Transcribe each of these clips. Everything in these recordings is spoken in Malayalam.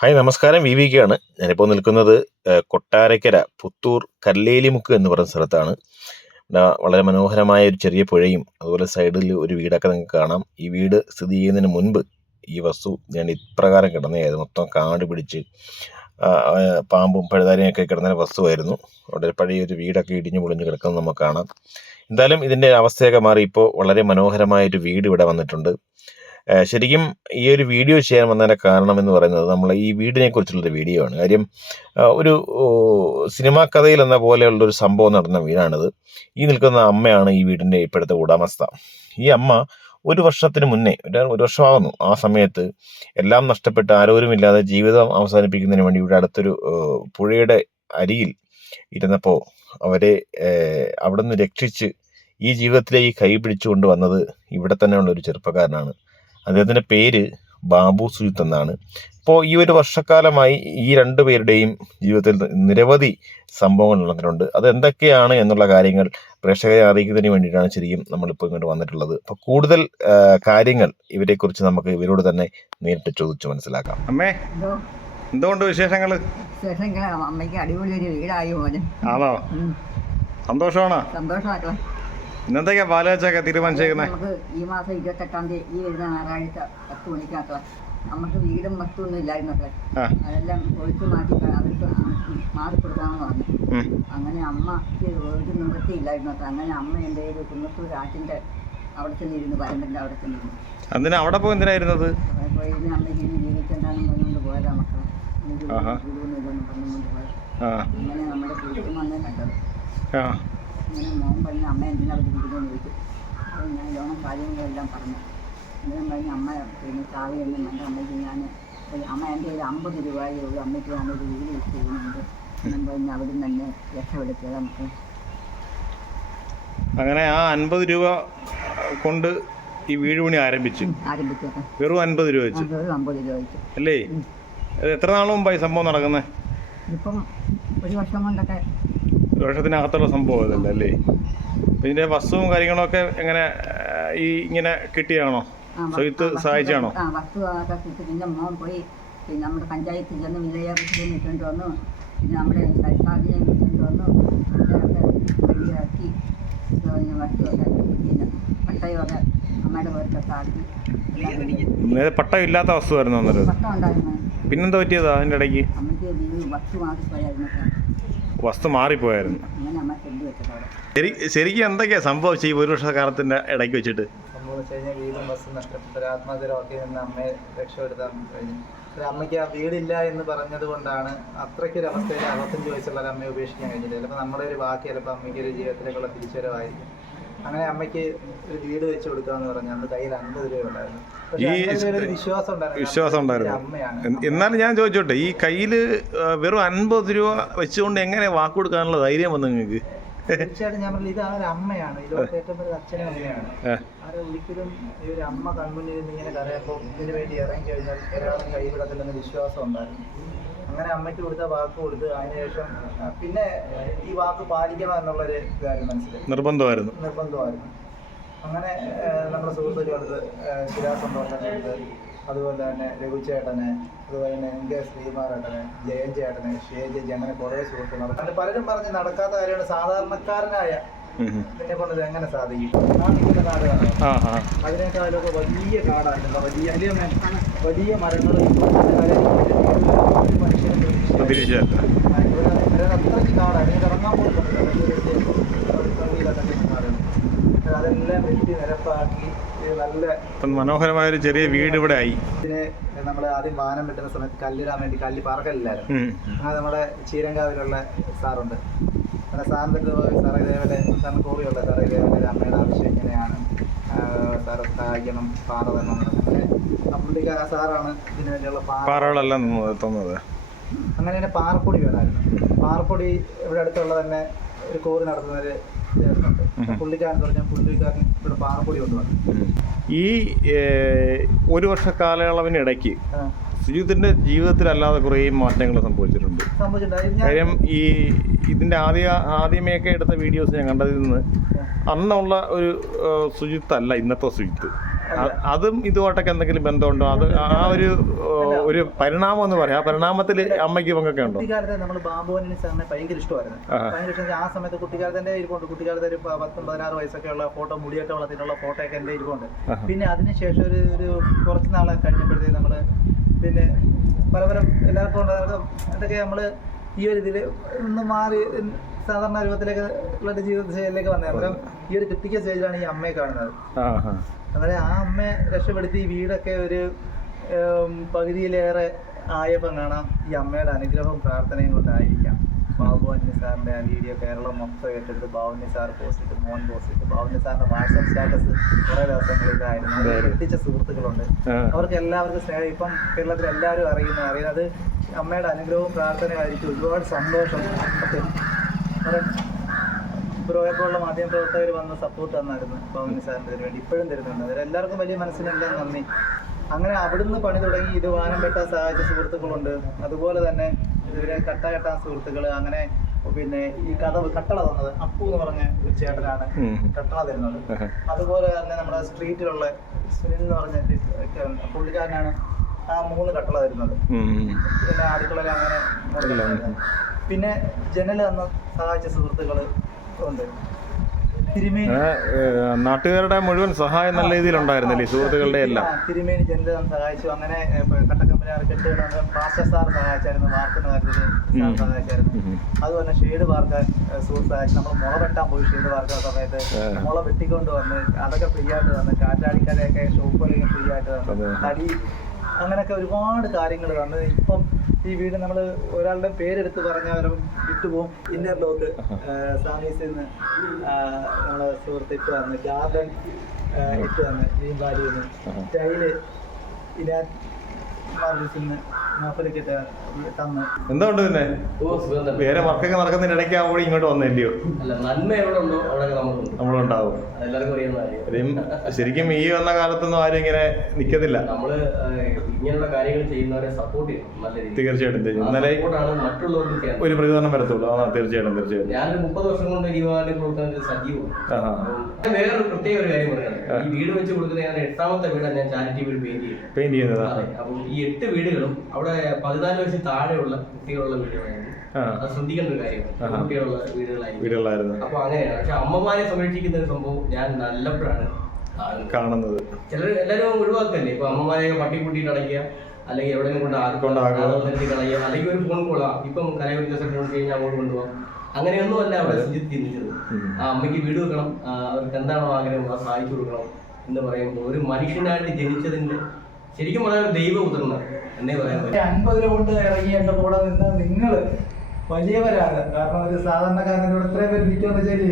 ഹായ് നമസ്കാരം. വി വി കെ ആണ്. ഞാനിപ്പോൾ നിൽക്കുന്നത് കൊട്ടാരക്കര പുത്തൂർ കല്ലേലിമുക്ക് എന്ന് പറയുന്ന സ്ഥലത്താണ്. വളരെ മനോഹരമായ ഒരു ചെറിയ പുഴയും അതുപോലെ സൈഡിൽ ഒരു വീടൊക്കെ നിങ്ങൾക്ക് കാണാം. ഈ വീട് സ്ഥിതി ചെയ്യുന്നതിന് മുൻപ് ഈ വസ്തു ഞാൻ ഇപ്രകാരം കിടന്നതായത് മൊത്തം കാട് പിടിച്ച് പാമ്പും പഴുതാരയൊക്കെ കിടന്ന വസ്തുവായിരുന്നു. അവിടെ പഴയ ഒരു വീടൊക്കെ ഇടിഞ്ഞു പൊളിഞ്ഞ് കിടക്കുന്നത് നമുക്ക് കാണാം. എന്തായാലും ഇതിന്റെ അവസ്ഥയൊക്കെ മാറി. ഇപ്പോൾ വളരെ മനോഹരമായൊരു വീട് ഇവിടെ വന്നിട്ടുണ്ട്. ശരിക്കും ഈ ഒരു വീഡിയോ ചെയ്യാൻ വന്നതിന്റെ കാരണം എന്ന് പറയുന്നത് നമ്മൾ ഈ വീടിനെ കുറിച്ചുള്ളൊരു വീഡിയോ ആണ്. കാര്യം ഒരു സിനിമാ കഥയിൽ എന്ന പോലെയുള്ളൊരു സംഭവം നടന്ന വീടാണിത്. ഈ നിൽക്കുന്ന അമ്മയാണ് ഈ വീടിന്റെ ഇപ്പോഴത്തെ ഉടമസ്ഥ. ഈ അമ്മ ഒരു വർഷത്തിന് മുന്നേ ഒരു വർഷമാകുന്നു ആ സമയത്ത് എല്ലാം നഷ്ടപ്പെട്ട് ആരോരുമില്ലാതെ ജീവിതം അവസാനിപ്പിക്കുന്നതിന് വേണ്ടി ഇവിടെ അടുത്തൊരു പുഴയുടെ അരിയിൽ ഇരുന്നപ്പോൾ അവരെ അവിടെ നിന്ന് രക്ഷിച്ച് ഈ ജീവിതത്തിലേക്ക് കൈ പിടിച്ചുകൊണ്ട് വന്നത് ഇവിടെ തന്നെയുള്ള ഒരു ചെറുപ്പക്കാരനാണ്. അദ്ദേഹത്തിന്റെ പേര് ബാബു സുജിത്ത് എന്നാണ്. ഇപ്പോൾ ഈ ഒരു വർഷക്കാലമായി ഈ രണ്ട് പേരുടെയും ജീവിതത്തിൽ നിരവധി സംഭവങ്ങൾ നടന്നിട്ടുണ്ട്. അത് എന്തൊക്കെയാണ് എന്നുള്ള കാര്യങ്ങൾ പ്രേക്ഷകരെ അറിയിക്കുന്നതിന് വേണ്ടിയിട്ടാണ് ശരിക്കും നമ്മളിപ്പോൾ ഇങ്ങോട്ട് വന്നിട്ടുള്ളത്. അപ്പോൾ കൂടുതൽ കാര്യങ്ങൾ ഇവരെക്കുറിച്ച് നമുക്ക് ഇവരോട് തന്നെ നേരിട്ട് ചോദിച്ചു മനസ്സിലാക്കാം. അമ്മേ എന്തോ? എന്തുകൊണ്ട് വിശേഷങ്ങൾ വിശേഷങ്ങൾ അമ്മയ്ക്ക് അടിപൊളി ഒരു വീടായി മോനെ. ആണോ. സന്തോഷമാണോ? സന്തോഷമാക്കളെ ഇന്നെന്തൊക്കെയാ പാലുവെച്ചൊക്കെ തീരുമാനിച്ചേക്കുന്നത് നമുക്ക് ഈ മാസം ഇരുപത്തെട്ടാം തീയതി ഈ വരുന്ന ഞായറാഴ്ച പത്ത് മണിക്കാത്ത നമുക്ക് വീടും വസ്തുവൊന്നും ഇല്ലായിരുന്നക്കളെ ആ. അതെല്ലാം ഒഴിച്ചു മാറ്റി അവർക്ക് മാറിക്കൊടുക്കാമെന്ന് പറഞ്ഞു. ഉം. അങ്ങനെ അമ്മയ്ക്ക് ഒരു നിവൃത്തി ഇല്ലായിരുന്നു അത്ര അങ്ങനെ അമ്മ എന്റെ ഒരു കുന്നത്തൂർ ആറ്റിന്റെ അവിടെ ചെന്നിരുന്നു വരമ്പന്റെ അവിടെ ചെന്നിരുന്നു. അതിന് അവിടെ പോയി എന്തിനായിരുന്നത് അവിടെ പോയി ഇരുന്ന് അമ്മയ്ക്ക് ഇനി ജീവിക്കണ്ടെന്ന് പറഞ്ഞുകൊണ്ട് പോയതാ മക്കളെ. ആഹാ. ഇതൊന്നും പറഞ്ഞുകൊണ്ട് പോയത്. ആ. അങ്ങനെ നമ്മുടെ കുടുംബം കണ്ടത്. ആ. ഇങ്ങനെ മോൻ പറഞ്ഞ അമ്മ എന്തിനാ ഇരിക്കുന്നതെന്ന് ചോദിച്ചു. അപ്പോൾ ഞാൻ ലോണം കാര്യങ്ങളെല്ലാം പറഞ്ഞു. അന്നേരം പറഞ്ഞ അമ്മ പിന്നെ സാവിയൊന്നും എന്റെ അമ്മയ്ക്ക് ഞാൻ അമ്മ എന്റെ ഒരു അമ്പത് രൂപയേ ഉള്ളൂ. അമ്മയ്ക്ക് ഞാനൊരു വീട് ചെയ്യുന്നുണ്ട് ഞാൻ പറഞ്ഞ് അവിടെ നിന്ന് തന്നെ രക്ഷപ്പെടുത്തുക നമുക്ക് അങ്ങനെ ആ അൻപത് രൂപ കൊണ്ട് ഈ വീട് പണി ആരംഭിച്ചു. വെറും അൻപത് രൂപ വെച്ച്. അല്ലേ? എത്ര നാളും മുമ്പായി സംഭവം നടക്കുന്നത് ഇപ്പം ഒരു വർഷം കൊണ്ടൊക്കെ ഒരു വർഷത്തിനകത്തുള്ള സംഭവം ഇതല്ലേ അല്ലേ? ഇതിന്റെ വസ്തുവും കാര്യങ്ങളൊക്കെ എങ്ങനെ ഈ ഇങ്ങനെ കിട്ടിയാണോ സഹിത്ത് സഹായിച്ചാണോ? ആ വസ്തു കിട്ടി. പിന്നെ മോൻ പോയി പിന്നെ നമ്മുടെ പഞ്ചായത്തിൽ ചെന്ന് വിലയേറിച്ചിട്ട് ഇട്ടുകൊണ്ട് വന്നു. പിന്നെ നമ്മുടെ ഇട്ടുകൊണ്ട് വന്നു. ഇതൊക്കെ റെഡിയാക്കി. ഇത് പിന്നെ വസ്തുവൊക്കെ പിന്നെ പട്ടയമൊക്കെ അമ്മയുടെ പേർക്കൊക്കെ ആക്കി എല്ലാം ready. നേരെ പട്ടം ഇല്ലാത്ത വസ്തുവായിരുന്നു അന്നേരം. പട്ടം ഉണ്ടായിരുന്നു. പിന്നെന്താ പറ്റിയതാ അതിന്റെ ഇടയ്ക്ക്? അമ്മയ്ക്ക് വീട് വസ്തു മാറിപ്പോയായിരുന്നു വസ്തു മാറിപ്പോയായിരുന്നു. ശരി ശരിക്കും എന്തൊക്കെയാ സംഭവിച്ചു ഈ ഒരു വർഷക്കാലത്തിന്റെ ഇടയ്ക്ക് വെച്ചിട്ട് അമ്മയ്ക്ക് ആ വീടില്ല എന്ന് പറഞ്ഞത് കൊണ്ടാണ് അത്രയ്ക്കൊരു അവസ്ഥയിൽ അറുപത്തഞ്ച് വയസ്സുള്ള അമ്മയെ ഉപേക്ഷിക്കാൻ കഴിഞ്ഞില്ല. ചിലപ്പോൾ നമ്മുടെ ഒരു വാക്ക് ചിലപ്പോൾ അമ്മയ്ക്ക് ഒരു ജീവിതത്തിലേക്കുള്ള തിരിച്ചുവരവായിരിക്കും. അങ്ങനെ അമ്മയ്ക്ക് ഒരു വീട് വെച്ച് കൊടുക്കാന്ന് പറഞ്ഞു അന്ന് കയ്യിൽ അൻപത് രൂപ ഉണ്ടായിരുന്നു ഈ വിശ്വാസം വിശ്വാസം ഉണ്ടായിരുന്നു. എന്നാലും ഞാൻ ചോദിച്ചോട്ടെ ഈ കയ്യിൽ വെറും അൻപത് രൂപ വെച്ചുകൊണ്ട് എങ്ങനെ വാക്ക് കൊടുക്കാനുള്ള ധൈര്യം വന്നു നിങ്ങൾക്ക്? തീർച്ചയായിട്ടും ഞാൻ പറഞ്ഞു ഇത് ആ ഒരു അമ്മയാണ്. ലോകത്തെ ഏറ്റവും വലിയ അച്ഛനും അമ്മയാണ്. അവരെ ആരെ ഒരിക്കലും ഈ ഒരു അമ്മ കൺമുന്നിൽ നിന്ന് ഇങ്ങനെ കരയപ്പോൾ ഇതിനു വേണ്ടി ഇറങ്ങി കഴിഞ്ഞാൽ ഒരാളും കൈവിടത്തില്ലെന്ന് വിശ്വാസം ഉണ്ടായിരുന്നു. അങ്ങനെ അമ്മയ്ക്ക് കൊടുത്ത വാക്ക് കൊടുത്ത് അതിനുശേഷം ശേഷം പിന്നെ ഈ വാക്ക് പാലിക്കണം എന്നുള്ളൊരു കാര്യം മനസ്സിലായി. നിർബന്ധമായിരുന്നു. നിർബന്ധമായിരുന്നു. അങ്ങനെ നമ്മുടെ സുഹൃത്തുക്കളടുത്ത് ശിരാസന്തോഷടുത്ത് അതുപോലെ തന്നെ രഘുചേട്ടന് അതുപോലെ തന്നെ എൻ കെ ശ്രീമാറേട്ടന് ജയൻ ചേട്ടന് ഷേജി അങ്ങനെ കുറേ സുഹൃത്തുക്കൾ അത് പലരും പറഞ്ഞ് നടക്കാത്ത കാര്യമാണ് സാധാരണക്കാരനായ. ഇതിനെ കൊണ്ട് ഇത് എങ്ങനെ സാധിക്കും ആ നിൽക്കുന്ന കാട് കാണാം ആ ആ അതിനേക്കാളൊക്കെ വലിയ കാടായിട്ടുള്ള വലിയ വലിയ വലിയ ഇവിടെ അത്രയ്ക്ക് കാടാണ് ഇതിന് ഇറങ്ങാൻ പോലും അതെല്ലാം വെട്ടി നിരപ്പാക്കി നല്ല ഇപ്പം മനോഹരമായ ഒരു ചെറിയ വീട് ഇവിടെ ആയി. ഇതിന് നമ്മൾ ആദ്യം വാനം വെട്ടുന്ന സമയത്ത് കല്ലിടാൻ വേണ്ടി കല്ലി പറക്കലില്ലായിരുന്നു. അങ്ങനെ നമ്മുടെ ചീരങ്കാവിലുള്ള സാറുണ്ട്. അങ്ങനെ സാറിന്റെ അടുത്ത് പോയി സാറേ ഇതേപോലെ സാറിന് കോറിയുള്ള സാറേ ഇതേപോലെ ഒരു അമ്മയുടെ ആവശ്യം എങ്ങനെയാണ്? സാറ് സഹായിക്കണം പാറ തന്നെ അങ്ങനെ ആ സാറാണ് ഇതിനുവേണ്ടിയുള്ള പാറ പാറകളെല്ലാം തന്നത്. അങ്ങനെ തന്നെ പാറപ്പൊടി വേണമായിരുന്നു. പാറപ്പൊടി ഇവിടെ അടുത്തുള്ള തന്നെ ഒരു കോറി നടത്തുന്ന ഒരു പുള്ളിക്കാരൻ പറഞ്ഞാൽ പുള്ളിക്കാരൻ പാറപ്പൊടി കൊണ്ടുവന്നു. ഈ ഒരു വർഷ കാലയളവിനിടയ്ക്ക് സുജിത്തിന്റെ ജീവിതത്തിലല്ലാതെ കുറേ മാറ്റങ്ങൾ സംഭവിച്ചിട്ടുണ്ട്. കാര്യം ഈ ഇതിന്റെ ആദ്യ ആദ്യമേയൊക്കെ എടുത്ത വീഡിയോസ് ഞാൻ കണ്ടതിൽ നിന്ന് അന്നുള്ള ഒരു സുജിത്തല്ല സുജിത്ത് അല്ല ഇന്നത്തെ സുജിത്ത്. അതും ഇതുമായിട്ടൊക്കെ എന്തെങ്കിലും ബന്ധമുണ്ടോ? അത് ആ ഒരു ഒരു പരിണാമം എന്ന് പറയാം. ആ പരിണാമത്തിൽ അമ്മയ്ക്ക് പങ്കൊക്കെ ഉണ്ടോ? കുട്ടിക്കാലത്ത് നമ്മൾ ബാബുവിനെ സാറിനെ ഭയങ്കര ഇഷ്ടമായിരുന്നു. ഭയങ്കര ഇഷ്ടം. ആ സമയത്ത് കുട്ടിക്കാലത്തെ ഇരിപ്പുണ്ട്. കുട്ടിക്കാലത്ത് ഒരു പത്തും പതിനാറ് വയസ്സൊക്കെ ഉള്ള ഫോട്ടോ മുടിയൊക്കെ വളർത്തിയിട്ടുള്ള ഫോട്ടോ ഒക്കെ എന്റെ ഇരിപ്പുണ്ട് പിന്നെ അതിനുശേഷം ഒരു ഒരു കുറച്ച് നാളെ കഴിഞ്ഞപ്പോഴത്തേക്ക് നമ്മൾ പിന്നെ പല പല എല്ലാവർക്കും ഉണ്ടാകും അതൊക്കെ നമ്മൾ ഈ ഒരു ഇതിൽ ഒന്ന് മാറി സാധാരണ രൂപത്തിലേക്ക് ഉള്ള ജീവിത ശൈലിയിലേക്ക് വന്നത് അന്നേരം ഈ ഒരു ക്രിട്ടിക്കൽ സ്റ്റേജിലാണ് ഈ അമ്മയെ കാണുന്നത്. അന്നേരം ആ അമ്മയെ രക്ഷപ്പെടുത്തി ഈ വീടൊക്കെ ഒരു പകുതിയിലേറെ ആയപ്പം കാണാം ഈ അമ്മയുടെ അനുഗ്രഹവും പ്രാർത്ഥനയും കൊണ്ടായിരിക്കാം. ബാബുവാനി സാറിന്റെ ആ വീഡിയോ കേരളം മൊത്തം ഏറ്റെടുത്ത് ബാബുന്യ സാർ പോസ്റ്റ് ഇട്ട് മോൻ പോസ്റ്റ് ഇട്ട്. ബാബുനി സാറിന്റെ വാട്സപ്പ് സ്റ്റാറ്റസ് കുറെ ദിവസങ്ങൾ ഇതായിരുന്നു. എത്തിച്ച സുഹൃത്തുക്കളുണ്ട്. അവർക്ക് എല്ലാവർക്കും സ്നേഹം. ഇപ്പം കേരളത്തിൽ എല്ലാവരും അറിയുന്ന അറിയുന്നത് അമ്മയുടെ അനുഗ്രഹവും പ്രാർത്ഥനയും ആയിരിക്കും. ഒരുപാട് സന്തോഷം. ബ്രോയെപ്പോലുള്ള മാധ്യമ പ്രവർത്തകർ വന്ന് സപ്പോർട്ട് തന്നായിരുന്നു പവനി ഇതിന് വേണ്ടി. ഇപ്പോഴും തരുന്നുണ്ട്. അവരെല്ലാവർക്കും വലിയ മനസ്സിനെല്ലാം നന്ദി. അങ്ങനെ അവിടുന്ന് പണി തുടങ്ങി ഇത് വാനം പെട്ട സഹായിച്ച സുഹൃത്തുക്കളുണ്ട്. അതുപോലെ തന്നെ ഇവരെ കട്ട കെട്ടാൻ സുഹൃത്തുക്കൾ അങ്ങനെ പിന്നെ ഈ കഥ കട്ടള തന്നത് അപ്പു എന്ന് പറഞ്ഞ ഒരു ചേട്ടനാണ്. കട്ടള തരുന്നത്. അതുപോലെ തന്നെ നമ്മുടെ സ്ട്രീറ്റിലുള്ള സുനിൽ എന്ന് പറഞ്ഞ പുള്ളിക്കാരനാണ് മൂന്ന് കട്ടള വരുന്നത് പിന്നെ അടുക്കളയിൽ അങ്ങനെ പിന്നെ ജനൽ തന്ന സഹായിച്ച സുഹൃത്തുക്കൾ ഉണ്ട്. നാട്ടുകാരുടെ മുഴുവൻ സഹായം നല്ല രീതിയിലുണ്ടായിരുന്നല്ലേ ഈ സുഹൃത്തുക്കളുടെ എല്ലാം? തിരുമേനി ജനൽ തന്ന് സഹായിച്ചു. അങ്ങനെ കട്ടക്കമ്പനി അറക്കെട്ട് പാസ്റ്റർ സാർ സഹായിച്ചായിരുന്നു. വാർക്കുന്ന കാര്യത്തിൽ. സഹായിച്ചായിരുന്നു. അതുപോലെ ഷെയ്ഡ് വാർക്കാൻ സുഹൃത്ത് സഹായിച്ചു നമ്മൾ മുള വെട്ടാൻ പോയി ഷെയ്ഡ് വാർക്കുന്ന സമയത്ത്. മുള വെട്ടിക്കൊണ്ട് വന്ന് അതൊക്കെ ഫ്രീ ആയിട്ട് തന്ന്. കാറ്റാടിക്കാരെയൊക്കെ ഷോപ്പുകളിൽ ഫ്രീ ആയിട്ട് തന്നു. തടി അങ്ങനെയൊക്കെ ഒരുപാട് കാര്യങ്ങൾ തന്നു ഇപ്പം ഈ വീട് നമ്മൾ ഒരാളുടെ പേരെടുത്ത് പറഞ്ഞവരും വിട്ടുപോകും. ഇന്നർ ലോക്ക് സാമീസിൽ നിന്ന് നമ്മളെ സുഹൃത്ത് ഇട്ട് വന്ന് ഗാർഡൻ ഇട്ട് വന്ന് ഗ്രീൻ വാലിയിൽ നിന്ന് ടൈൽ ഇനാ മാർബിൾസിൽ നിന്ന് എന്തുകൊണ്ട് പിന്നെ? വേറെ വർക്കൊക്കെ നടക്കുന്നതിന് ഇടയ്ക്കാകുമ്പോൾ ഇങ്ങോട്ട് വന്നില്ലയോ? നമ്മളുണ്ടാവും. ശരിക്കും ഈ വന്ന കാലത്തൊന്നും ആരും ഇങ്ങനെ നിക്കത്തില്ല. നമ്മൾ ഇങ്ങനെയുള്ള കാര്യങ്ങൾ ചെയ്യുന്നവരെ സപ്പോർട്ട് ചെയ്യണം നല്ല രീതിയിൽ. തീർച്ചയായിട്ടും. ഇന്നലെ സപ്പോർട്ടാണ് മറ്റുള്ളവർക്ക് ചെയ്യാൻ. ഒരു പ്രതികരണം വരത്തുള്ളൂ. ആ തീർച്ചയായിട്ടും തീർച്ചയായിട്ടും. ഞാനൊരു മുപ്പത് വർഷം കൊണ്ട് പ്രവർത്തനത്തിൽ സജീവമാണ് വേറൊരു പ്രത്യേക ഒരു കാര്യം ഈ വീട് വെച്ച് കൊടുക്കുന്ന ഞാൻ എട്ടാമത്തെ വീടാണ് ഞാൻ ചാരിറ്റി വീട് പെയിന്റ് ചെയ്യുന്നത്. പെയിന്റ് അപ്പം ഈ എട്ട് വീടുകളും അവിടെ പതിനാല് വയസ്സിൽ താഴെയുള്ള കുട്ടികളുള്ള വീടുകളായിരുന്നു. അത് ശ്രദ്ധിക്കേണ്ട ഒരു കാര്യം. കുട്ടികളുള്ള വീടുകളായിരുന്നു. അപ്പൊ അങ്ങനെയാണ്. പക്ഷെ അമ്മമാരെ സംരക്ഷിക്കുന്ന ഒരു സംഭവം ഞാൻ നല്ലപ്പോഴാണ് കാണുന്നത്. ചിലർ എല്ലാവരും ഒഴിവാക്കല്ലേ? ഇപ്പൊ അമ്മമാരെ പട്ടി കൂട്ടിയിട്ട് അടയ്ക്കുക അല്ലെങ്കിൽ എവിടെയെങ്കിലും കൊണ്ട് ആർക്കും കൊണ്ടാക്കുക. കളയുക അല്ലെങ്കിൽ ഒരു ഫോൺ കോളാ ഇപ്പം കലയൊരു സെക്കൻഡ് കൊണ്ട് കഴിഞ്ഞാൽ അങ്ങോട്ട് കൊണ്ടുപോകാം. അങ്ങനെയൊന്നും അല്ല അവിടെ സുജിത്ത് ചിന്തിച്ചത്. ആ അമ്മയ്ക്ക് വീട് വെക്കണം. അവർക്ക് എന്താണോ ആഗ്രഹം അത് സാധിച്ചു കൊടുക്കണം എന്ന് പറയുമ്പോൾ ഒരു മനുഷ്യനായിട്ട് ജനിച്ചതിന്റെ ശരിക്കും പറഞ്ഞാൽ ദൈവപുത്രനാണ്. അൻപത് രൂപ കൊണ്ട് ഇറങ്ങി എന്റെ കൂടെ നിന്ന് നിങ്ങൾ വലിയവരാണ്. കാരണം ഒരു സാധാരണക്കാരന്റെ കൂടെ ഇത്രയും പേര് നിൽക്കുമെന്ന് വെച്ചാൽ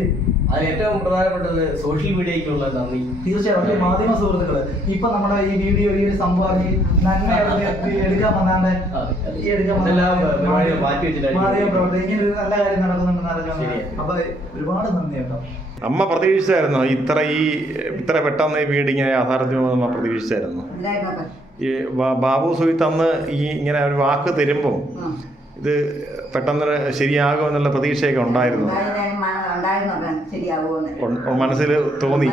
അതിൽ ഏറ്റവും പ്രധാനപ്പെട്ടത് സോഷ്യൽ മീഡിയയ്ക്കുള്ള നന്ദി. തീർച്ചയായും. മാധ്യമ സുഹൃത്തുക്കൾ. ഇപ്പൊ നമ്മുടെ ഈ വീഡിയോ ഈ ഒരു സംഭവം ഈ നന്മ എടുത്ത് എടുക്കാൻ വന്നാണ്ട് ഈ എടുക്കാൻ വന്നാണ്ട് ഇതെല്ലാം പരിപാടികൾ മാറ്റി വെച്ചിട്ടായിരിക്കും. മാധ്യമ പ്രവർത്തകർ. ഇങ്ങനെ ഒരു നല്ല കാര്യം നടക്കുന്നുണ്ടെന്ന് അറിഞ്ഞു ശരിയാ. അപ്പൊ ഒരുപാട് നന്ദി കേട്ടോ. അമ്മ പ്രതീക്ഷിച്ചായിരുന്നു? ഇത്ര ഈ ഇത്ര പെട്ടെന്ന് ഈ വീട് ഇങ്ങനെ യാഥാർത്ഥ്യമെന്ന് അമ്മ പ്രതീക്ഷിച്ചായിരുന്നു? ഈ ബാ- ബാബു സുഹിത്ത് അന്ന് ഈ ഇങ്ങനെ ഒരു വാക്ക് തരുമ്പോൾ ഇത് പെട്ടെന്ന് ശരിയാകുമെന്നുള്ള പ്രതീക്ഷയൊക്കെ ഉണ്ടായിരുന്നു. മനസ്സിൽ തോന്നി.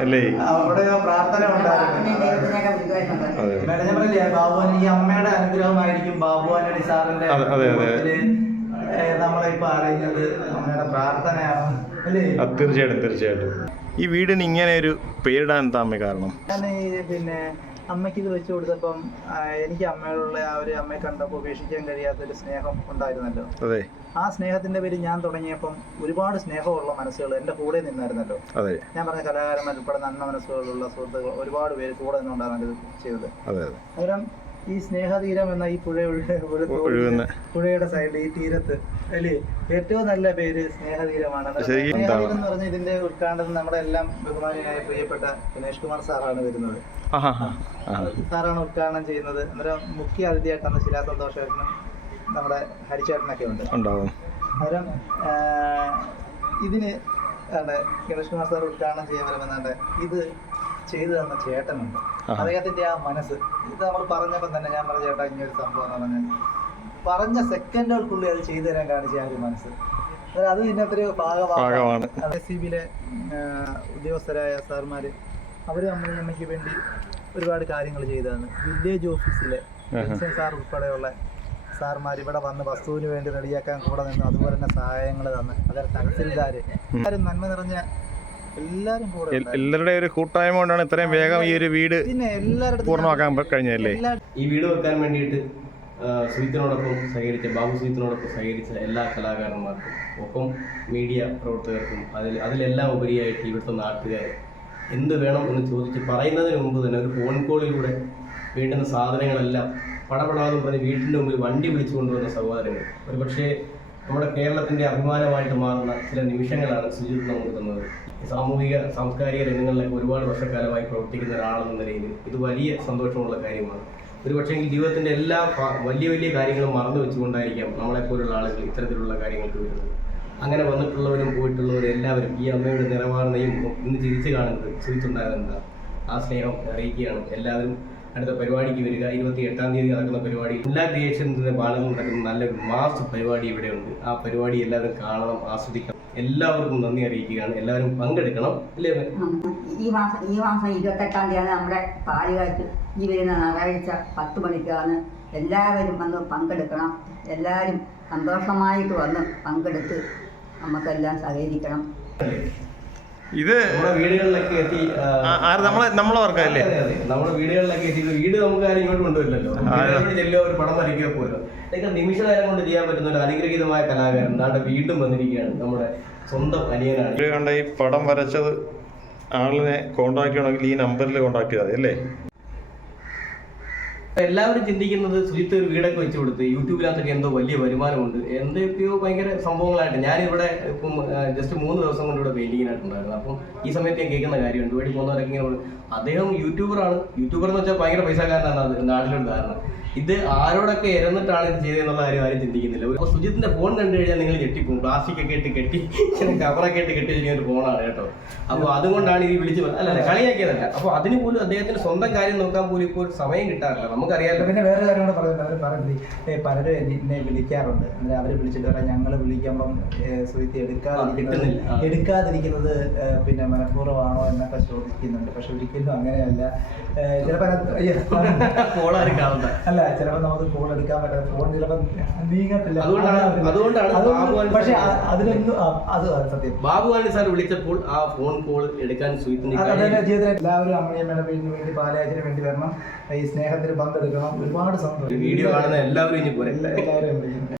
അല്ലേ? അവിടെ പ്രാർത്ഥന ഉണ്ടായിരുന്നു. പ്രാർത്ഥനയും ദൈവത്തിനെയൊക്കെ വിളിക്കുമായിരുന്നു അതെ. ഞാൻ പറഞ്ഞില്ലേ ബാബുവാൻ ഈ അമ്മയുടെ അനുഗ്രഹമായിരിക്കും. സാറിന്റെ അതെ, അതെ, അതെ. കുടുംബത്തിൽ, ഏ, നമ്മളിപ്പോ അറിയുന്നത് അമ്മയുടെ പ്രാർത്ഥനയാണ്. തീർച്ചയായിട്ടും തീർച്ചയായിട്ടും. ഈ വീടിന് ഇങ്ങനെ ഒരു പേരിടാൻ അമ്മ കാരണം? ഞാൻ പിന്നെ അമ്മയ്ക്ക് ഇത് വെച്ചു കൊടുത്തപ്പം എനിക്ക് അമ്മയോടുള്ള ആ ഒരു അമ്മയെ കണ്ടപ്പോൾ ഉപേക്ഷിക്കാൻ കഴിയാത്ത ഒരു സ്നേഹം ഉണ്ടായിരുന്നല്ലോ. അതെ. ആ സ്നേഹത്തിന്റെ പേര് ഞാൻ തുടങ്ങിയപ്പം ഒരുപാട് സ്നേഹമുള്ള മനസ്സുകൾ എന്റെ കൂടെ നിന്നായിരുന്നല്ലോ. അതെ. ഞാൻ പറഞ്ഞ കലാകാരന്മാർ ഉൾപ്പെടെ നന്മ മനസ്സുകളുള്ള സുഹൃത്തുക്കൾ ഒരുപാട് പേര് കൂടെ നിന്നുകൊണ്ടാണ് ഇത് ചെയ്തത്. അതെ അതെ. അന്നേരം ഈ സ്നേഹതീരം എന്ന ഈ പുഴ ഒഴു- ഒഴു- ഒഴുകുന്ന പുഴയുടെ സൈഡിൽ ഈ തീരത്ത്. അല്ലേ? ഏറ്റവും നല്ല പേര് സ്നേഹതീരമാണ്? സ്നേഹതീരം എന്ന് പറഞ്ഞ ഇതിന്റെ ഉദ്ഘാടനം നമ്മുടെ എല്ലാം ബഹുമാനിയായ പ്രിയപ്പെട്ട ഗണേഷ് കുമാർ സാറാണ് വരുന്നത്. സാറാണ് ഉദ്ഘാടനം ചെയ്യുന്നത്. അന്നേരം മുഖ്യ അതിഥിയായിട്ടാണ് ശിലാ ശിലാസന്തോഷേട്ടനും നമ്മുടെ ഹരിച്ചേട്ടനൊക്കെ ഉണ്ട്. ഉണ്ടാവും. അന്നേരം ഇതിന് ഗണേഷ് കുമാർ സാർ ഉദ്ഘാടനം ചെയ്യാൻ വരുമെന്നാണ്ട് ഇത് ചെയ്തു തന്ന ചേട്ടനുണ്ട്. അദ്ദേഹത്തിന്റെ ആ മനസ്സ്. ഇത് നമ്മൾ പറഞ്ഞപ്പോൾ തന്നെ ഞാൻ പറഞ്ഞ ചേട്ടാ ഇങ്ങനെ ഒരു സംഭവം എന്ന് പറഞ്ഞാൽ പറഞ്ഞ സെക്കൻഡുകൾക്കുള്ളിൽ അത് ചെയ്തു തരാൻ കാണിച്ച ആ ഒരു മനസ്സ്. അത് ഇതിനകത്തൊരു ഭാഗമാണ്. ഭാഗമാണ് എസ് സി ബിയിലെ ഉദ്യോഗസ്ഥരായ സാർമാര് അവർ അമ്മയ്ക്ക് വേണ്ടി ഒരുപാട് കാര്യങ്ങൾ ചെയ്തതാണ്. വില്ലേജ് ഓഫീസിലെ സാർ ഉൾപ്പെടെയുള്ള സാർമാർ ഇവിടെ വന്ന് വസ്തുവിന് വേണ്ടി റെഡിയാക്കാൻ കൂടെ നിന്ന് അതുപോലെ തന്നെ സഹായങ്ങൾ തന്ന്. അതായത് തഹസിൽദാർ എല്ലാവരും നന്മ നിറഞ്ഞ എല്ലാവരും കൂടെ എല്ലാവരുടെയും ഒരു കൂട്ടായ്മ കൊണ്ടാണ് ഇത്രയും വേഗം ഈ ഒരു വീട് എല്ലാവരുടെ പൂർണമാക്കാൻ കഴിഞ്ഞല്ലേ ഈ വീട് വെക്കാൻ വേണ്ടിയിട്ട് സുഹിത്തിനോടൊപ്പം സഹകരിച്ച ബാബു സുഹിത്തിനോടൊപ്പം സഹകരിച്ച എല്ലാ കലാകാരന്മാർക്കും ഒപ്പം മീഡിയ പ്രവർത്തകർക്കും അതിൽ അതിലെല്ലാം ഉപരിയായിട്ട് ഇവിടുത്തെ നാട്ടുകാർ എന്ത് വേണം എന്ന് ചോദിച്ച് പറയുന്നതിന് മുമ്പ് തന്നെ ഒരു ഫോൺ കോളിലൂടെ വേണ്ടുന്ന സാധനങ്ങളെല്ലാം പടപടാതെ പറഞ്ഞ് വീട്ടിന്റെ മുമ്പിൽ വണ്ടി വിളിച്ചു കൊണ്ടുവന്ന സഹോദരങ്ങൾ. ഒരുപക്ഷേ നമ്മുടെ കേരളത്തിന്റെ അഭിമാനമായിട്ട് മാറുന്ന ചില നിമിഷങ്ങളാണ് സുജിത് നമുക്ക് തന്നത്. സാമൂഹിക സാംസ്കാരിക രംഗങ്ങളിലൊക്കെ ഒരുപാട് വർഷക്കാലമായി പ്രവർത്തിക്കുന്ന ഒരാളെന്ന നിലയിൽ ഇത് വലിയ സന്തോഷമുള്ള കാര്യമാണ്. ഒരുപക്ഷേ ജീവിതത്തിന്റെ എല്ലാ വലിയ വലിയ കാര്യങ്ങളും മറന്നു വെച്ചുകൊണ്ടായിരിക്കാം നമ്മളെപ്പോലുള്ള ആളുകൾ ഇത്തരത്തിലുള്ള കാര്യങ്ങൾക്ക് വരുന്നത്. അങ്ങനെ വന്നിട്ടുള്ളവരും പോയിട്ടുള്ളവരും എല്ലാവരും ഈ അമ്മയുടെ മുഖം ഇന്ന് ജീവിച്ചു കാണുന്നത് സുഹിത്തുണ്ടാകുന്ന ആ സ്നേഹം അറിയിക്കുകയാണ്. എല്ലാവരും അടുത്ത പരിപാടിക്ക് വരിക. ഇരുപത്തി എട്ടാം തീയതി നടക്കുന്ന പരിപാടി. എല്ലാ ക്രിയേഷൻസിന്റെ ബാനറിൽ നടക്കുന്ന നല്ലൊരു മാസ് പരിപാടി ഇവിടെയുണ്ട്. ആ പരിപാടി എല്ലാവരും കാണണം ആസ്വദിക്കണം. എല്ലാവർക്കും നന്ദി അറിയിക്കുകയാണ്. എല്ലാവരും പങ്കെടുക്കണം. അല്ലേ. ഈ മാസം ഈ മാസം ഇരുപത്തെട്ടാം തീയതിയാണ് നമ്മുടെ പാലുകാറ്റ് ഈ വരുന്ന ഞായറാഴ്ച പത്ത് മണിക്കാണ് എല്ലാവരും വന്ന് പങ്കെടുക്കണം. എല്ലാവരും സന്തോഷമായിട്ട് വന്ന് പങ്കെടുത്ത് നമുക്കെല്ലാം സഹകരിക്കണം. ഇത് വീടുകളിലൊക്കെ എത്തി നമ്മളെ നമ്മളെ വർക്കല്ലേ. നമ്മുടെ വീടുകളിലൊക്കെ എത്തി വീട് നമുക്ക് ആരും ഇങ്ങോട്ട് കൊണ്ടുവരില്ലല്ലോ. ചെല്ലുക ഒരു പടം വരയ്ക്കുക പോലും ഇതൊക്കെ നിമിഷ നേരം കൊണ്ട് ചെയ്യാൻ പറ്റുന്ന ഒരു അനുഗ്രഹീതമായ കലാകാരൻ നാട്ടെ വീണ്ടും വന്നിരിക്കുകയാണ് നമ്മുടെ സ്വന്തം അനിയനാണ്. കണ്ട ഈ പടം വരച്ചത് ആളിനെ കോണ്ടാക്ട് ചെയ്യണമെങ്കിൽ ഈ നമ്പറിൽ കോണ്ടാക്ട് ചെയ്താൽ മതി അല്ലേ? എല്ലാവരും ചിന്തിക്കുന്നത് സുജിത്ത് ഒരു വീടൊക്കെ വെച്ച് കൊടുത്ത് യൂട്യൂബിനകത്തൊക്കെ എന്തോ വലിയ വരുമാനമുണ്ട്. എന്തൊക്കെയോ ഭയങ്കര സംഭവങ്ങളായിട്ട് ഞാനിവിടെ ഇപ്പം ജസ്റ്റ് മൂന്ന് ദിവസം കൊണ്ട് ഇവിടെ പെയിന്റിങ്ങിനായിട്ടുണ്ടായിരുന്നു. അപ്പം ഈ സമയത്ത് ഞാൻ കേൾക്കുന്ന കാര്യമുണ്ട്. വേണ്ടി പോകുന്നവരൊക്കെ ഇങ്ങനെ അദ്ദേഹം യൂട്യൂബറാണ്. യൂട്യൂബർ എന്ന് വെച്ചാൽ ഭയങ്കര പൈസക്കാരനാണ് അത് ധാരണ ഇത് ആരോടൊക്കെ ഇരന്നിട്ടാണ് ഇത് ചെയ്തതെന്നുള്ള കാര്യം ആരും ചിന്തിക്കുന്നില്ല. അപ്പോൾ സുജിത്തിന്റെ ഫോൺ കണ്ടു കഴിഞ്ഞാൽ നിങ്ങൾ ഞെട്ടിപ്പോകും പ്ലാസ്റ്റിക് ഒക്കെ ഇട്ട് കെട്ടി ഇങ്ങനെ കവറൊക്കെ ഇട്ട് കെട്ടി ഒരു ഫോണാണ് കേട്ടോ. അപ്പോൾ അതുകൊണ്ടാണ് ഈ വിളിച്ചു. അല്ല അല്ല കളിയാക്കിയതല്ല. അപ്പോൾ അതിന് പോലും അദ്ദേഹത്തിന് സ്വന്തം കാര്യം നോക്കാൻ പോലും ഇപ്പോൾ സമയം കിട്ടാറില്ല. നമുക്കറിയാലോ. പിന്നെ വേറെ കാര്യം കൂടെ പറയുന്നത് അവർ പറഞ്ഞു ഏ, പലരും എന്നെ വിളിക്കാറുണ്ട്. അന്നേരം അവർ വിളിച്ചിട്ട് പറയാം ഞങ്ങൾ വിളിക്കുമ്പം സുജിത്ത് എടുക്കാതിരിക്കുന്നത്. ആ. എടുക്കാതിരിക്കുന്നത് പിന്നെ മനഃപൂർവമാണോ എന്നൊക്കെ ചോദിക്കുന്നുണ്ട്. പക്ഷെ ഒരിക്കലും അങ്ങനെയല്ല. ഏ, ചിലപ്പോ അല്ല ചിലപ്പോൾ നമുക്ക് കോൾ എടുക്കാൻ പറ്റാതെ ഫോൺ ചിലപ്പോൾ നീങ്ങത്തില്ല. അതുകൊണ്ടാണ്- അതുകൊണ്ടാണ് അതുകൊണ്ട് പക്ഷെ അതിനൊന്നും അത് സത്യം. ബാബുവാണി സാർ വിളിച്ചപ്പോൾ ആ ഫോൺ കോൾ എടുക്കാൻ ജീവിതത്തിൽ എല്ലാവരും അമ്മയമ്മയുടെ വീടിന് വേണ്ടി പാലയാച്ചിന് വേണ്ടി വരണം. ഈ സ്നേഹത്തിന് പങ്കെടുക്കണം. ഒരുപാട് സന്തോഷം. വീഡിയോ കാണുന്ന എല്ലാവരും ഇനി പോരെ. എല്ലാ- എല്ലാവരെയും വിളിക്കുന്നു